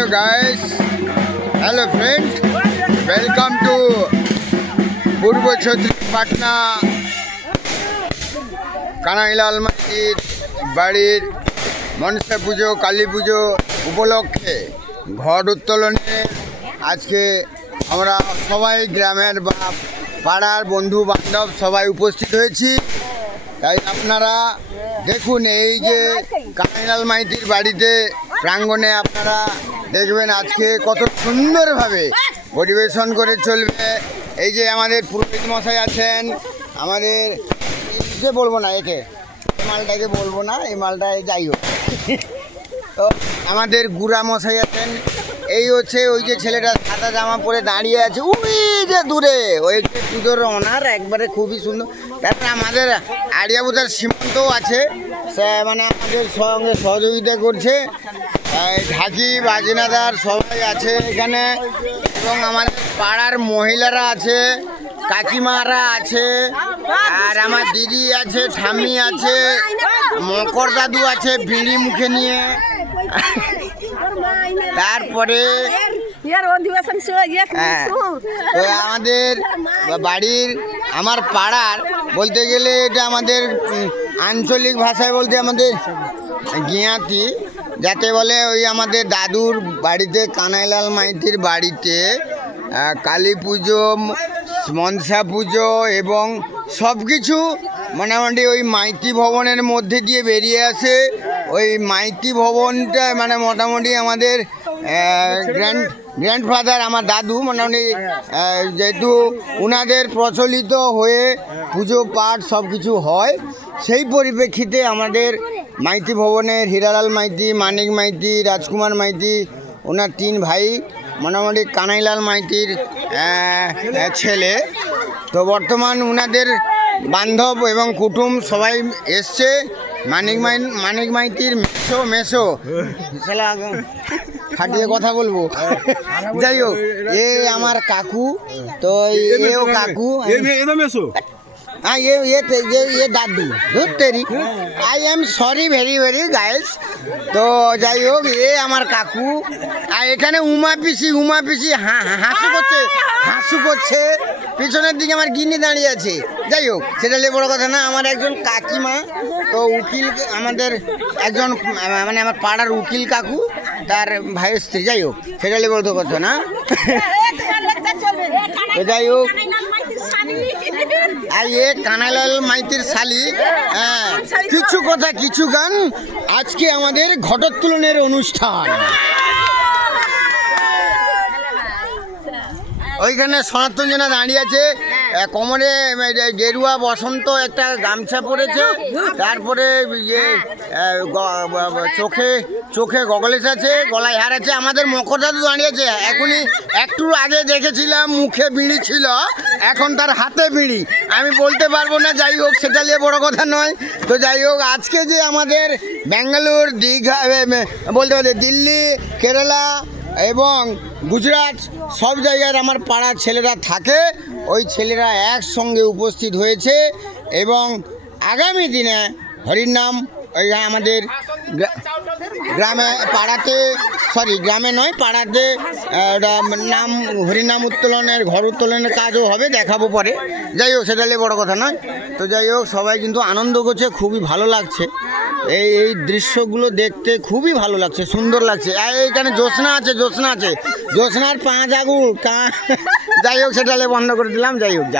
Hello guys, hello friends, welcome to পূর্ব ছত্রিশ পাটনা কানাইলাল মাইতির বাড়ির মনসা পুজো কালী পুজো উপলক্ষে ঘট উত্তোলনে আজকে আমরা সবাই গ্রামের বা পাড়ার বন্ধু বান্ধব সবাই উপস্থিত হয়েছি। তাই আপনারা দেখুন, এই যে কানাইলাল মাইতির বাড়িতে প্রাঙ্গণে আপনারা দেখবেন আজকে কত সুন্দরভাবে পরিবেশন করে চলবে। এই যে আমাদের পুরোহিত মশাই আছেন, আমাদের যে বলবো না একে এই মালটাকে বলবো না, এই মালটায় যাই হোক। তো আমাদের গুড়া মশাই আছেন, এই হচ্ছে ওই যে ছেলেটা সাদা জামা পরে দাঁড়িয়ে আছে ওই যে দূরে, ওই যে পুজোর অনার একবারে খুবই সুন্দর। তারপরে আমাদের আড়িয়াবুদার সীমান্তও আছে, সে মানে আমাদের সঙ্গে সহযোগিতা করছে। ঢাকি বাজনাদার সবাই আছে এখানে, এবং আমাদের পাড়ার মহিলারা আছে, কাকিমারা আছে, আর আমার দিদি আছে, ঠাম্মি আছে, মকর দাদু আছে বিড়ি মুখে নিয়ে। তারপরে তো আমাদের বাড়ির আমার পাড়ার বলতে গেলে এটা আমাদের আঞ্চলিক ভাষায় বলতে আমাদের গিয়াতি যাতে বলে, ওই আমাদের দাদুর বাড়িতে কানাইলাল মাইতির বাড়িতে কালী পুজো, মনসা পুজো এবং সব কিছু মোটামুটি ওই মাইতি ভবনের মধ্যে দিয়ে বেরিয়ে আসে। ওই মাইতি ভবনটা মানে মোটামুটি আমাদের গ্র্যান্ডফাদার আমার দাদু মোটামুটি যেহেতু ওনাদের প্রচলিত হয়ে পুজো পাঠ সব কিছু হয়, সেই পরিপ্রেক্ষিতে আমাদের মাইতি ভবনের হীরালাল মাইতি, মানিক মাইতি, রাজকুমার মাইতি, ওনার 3 ভাই মোটামুটি কানাইলাল মাইতির ছেলে। তো বর্তমান ওনাদের বান্ধব এবং কুটুম সবাই এসছে। মানিক মাইতির মেসো ফাটিয়ে কথা বলবো, যাই হোক এ আমার কাকু। তো এও কাকু, ये दादू तेरी I am sorry very very guys. তো যাই হোক এ আমার কাকু, আর এখানে উমা পিসি হাসু করছে পিছনের দিকে আমার গিন্নি দাঁড়িয়ে আছে। যাই হোক সেটা নিয়ে বড় কথা না, আমার একজন কাকিমা, তো উকিল আমাদের একজন মানে আমার পাড়ার উকিল কাকু, তার ভাইয়ের স্ত্রী। যাই হোক সেটা নিয়ে বড় কথা না। তো যাই হোক আর এ কানাইলাল মাইতির শালি। হ্যাঁ, কিছু কথা কিছু গান। আজকে আমাদের ঘটোত্তোলনের অনুষ্ঠান। ওইখানে সনাতন জনা দাঁড়িয়ে আছে, কোমরে গেরুয়া বসন্ত একটা গামছা পরেছে, তারপরে চোখে গগলেস আছে, গলায় হার আছে। আমাদের মকর দাদু দাঁড়িয়েছে, এখনই একটু আগে দেখেছিলাম মুখে বিড়ি ছিল, এখন তার হাতে বিড়ি। আমি বলতে পারবো না, যাই হোক সেটা নিয়ে বড় কথা নয়। তো যাই হোক আজকে যে আমাদের ব্যাঙ্গালোর, দীঘা বলতে পারে দিল্লি, কেরালা এবং গুজরাট সব জায়গায় আমার পাড়ার ছেলেরা থাকে, ওই ছেলেরা একসঙ্গে উপস্থিত হয়েছে। এবং আগামী দিনে হরির নাম ওই আমাদের গ্রামে নয় পাড়াতে নাম হরিনাম উত্তোলনের ঘর উত্তোলনের কাজও হবে, দেখাবো পরে। যাই হোক সেটা নিয়ে বড় কথা নয়। তো যাই হোক সবাই কিন্তু আনন্দ করছে, খুবই ভালো লাগছে। এই দৃশ্যগুলো দেখতে খুবই ভালো লাগছে, সুন্দর লাগছে। এইখানে জ্যোৎস্না আছে, জ্যোৎস্নার 5 আগুন। যাই হোক সেটা বন্ধ করে দিলাম। যাই হোক।